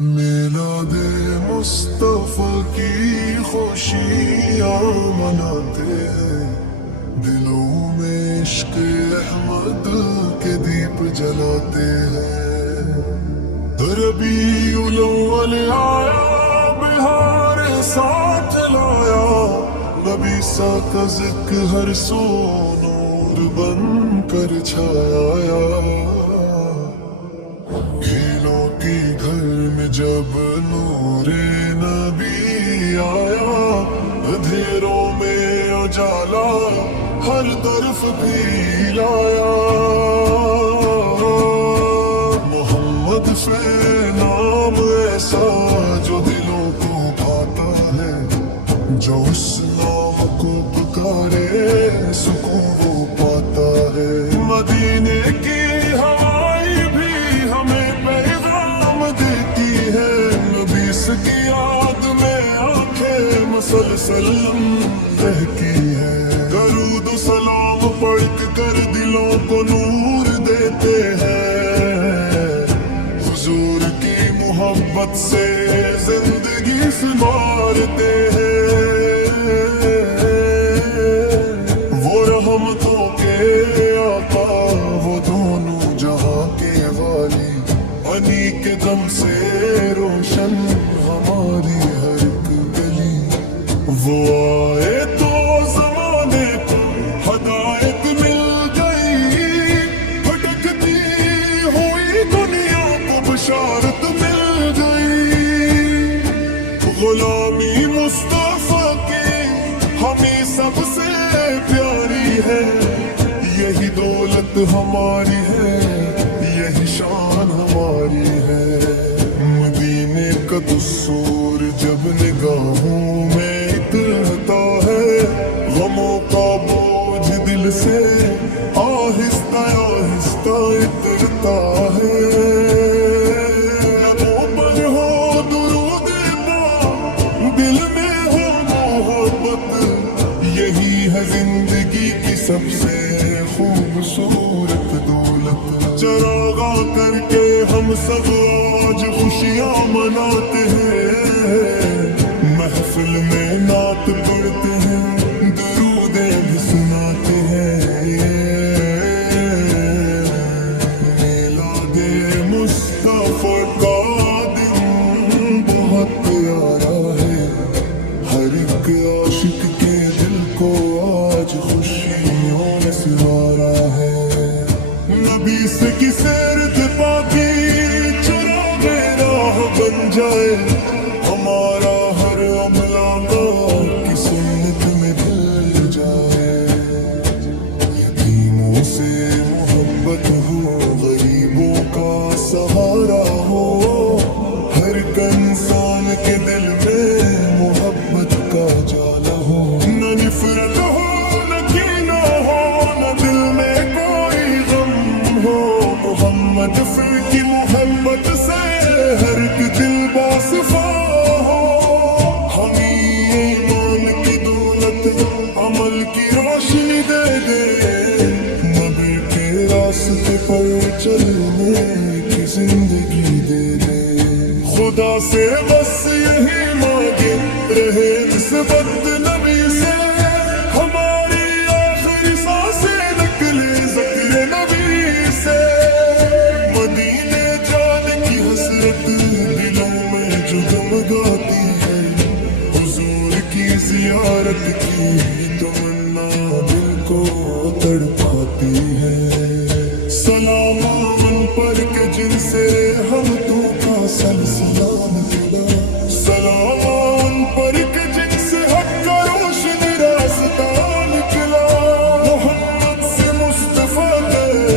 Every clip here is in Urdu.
میلاد مصطفیٰ کی خوشیاں مناتے ہیں، دلوں میں عشق احمد کے دیپ جلاتے ہیں۔ ربیع الاول آیا، بہار ساتھ لایا، نبی سا کا ذکر ہر سو نور بن کر چھایا۔ کھیلوں کی گھر میں جب نور نبی آیا، اندھیروں میں اجالا ہر طرف بھی لایا۔ محمد سے نام ایسا جو دلوں کو بھاتا ہے، جو اس نام کو پکارے سکون وہ پاتا ہے۔ مدینے کی کی یاد میں آنکھیں مسلسل بہتی ہے۔ درود و سلام پڑھ کر دلوں کو نور دیتے ہیں، حضور کی محبت سے زندگی سنوارتے ہیں۔ وہ رحمتوں کے آقا، وہ دونوں جہاں کے والی، انہی کے دم سے روشن ہماری ہر ایک گلی۔ وہ آئے تو زمانے کو ہدایت مل گئی، بھٹکتی ہوئی دنیا کو بشارت مل گئی۔ غلامی مصطفیٰ کی ہمیں سب سے پیاری ہے، یہی دولت ہماری ہے، یہی شان ہماری ہے۔ مدینے کا دستور جب نگاہوں میں اترتا ہے، غموں کا بوجھ دل سے آہستہ آہستہ اترتا ہے۔ لبوں پر ہو درود پاک، دل میں ہو محبت، یہی ہے زندگی کی سب سے خوبصورت دولت۔ چراغاں کر کے ہم سب آج خوشیاں مناتے ہیں، محفل میں نعت پڑھتے ہیں، درودیں بھی سناتے ہیں۔ میلاد مصطفیٰ کا دن بہت پیارا ہے، ہر ایک عاشق کے دل کو آج خوشیوں نے سنوارا ہے۔ نبی سے کی سیرت پاکی چراغ راہ بن جائے، ہمارا ہر عمل کی سنت میں ڈھل جائے۔ یتیموں سے محبت ہو، غریبوں کا سہارا ہو، ہر ایک انسان کے دل میں محبت کا جالا ہو۔ نہ نفرت ہو، نہ کینہ ہو، نہ دل میں کوئی غم ہو، محمد فر کی محبت سے ہر ایک دل باصفا ہو۔ ہمیں ایمان کی دولت عمل کی روشنی دے دے، نبی کے راستے پر چلنے کی زندگی دے دے۔ خدا سے بس یہی مانگے، رہے نسبت نبی سے، ہماری آخری سانسیں نکلے ذکر نبی سے۔ مدینے جانے کی حسرت دلوں میں جگمگاتی ہے، حضور کی زیارت کی تمنا دل کو تڑپاتی ہے۔ سلام ان پر کہ جن سے ہم تو کا سلسلہ نکلا، سلام ان پر کہ جن سے حق کا روشن راستہ نکلا۔ محمد سے مصطفیٰ ہے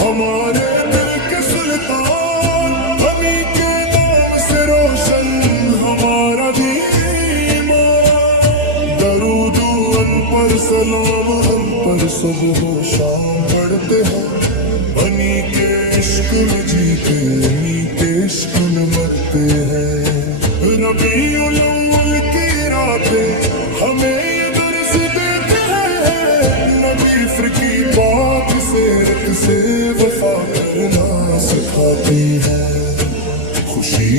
ہمارے دل کے سلطان، ہمیں کے نام سے روشن ہمارا ایمان۔ درود ان پر سلام ان پر صبح و شام پڑھتے ہیں، انہی کے عشق میں جیتے، انہی کے عشق میں مرتے ہیں۔ ربیع الاول کی راتیں ہمیں یہ درس دیتے ہیں، نبی فر کی بات سیرت سے وفا کرنا سکھاتی ہے۔ خوشی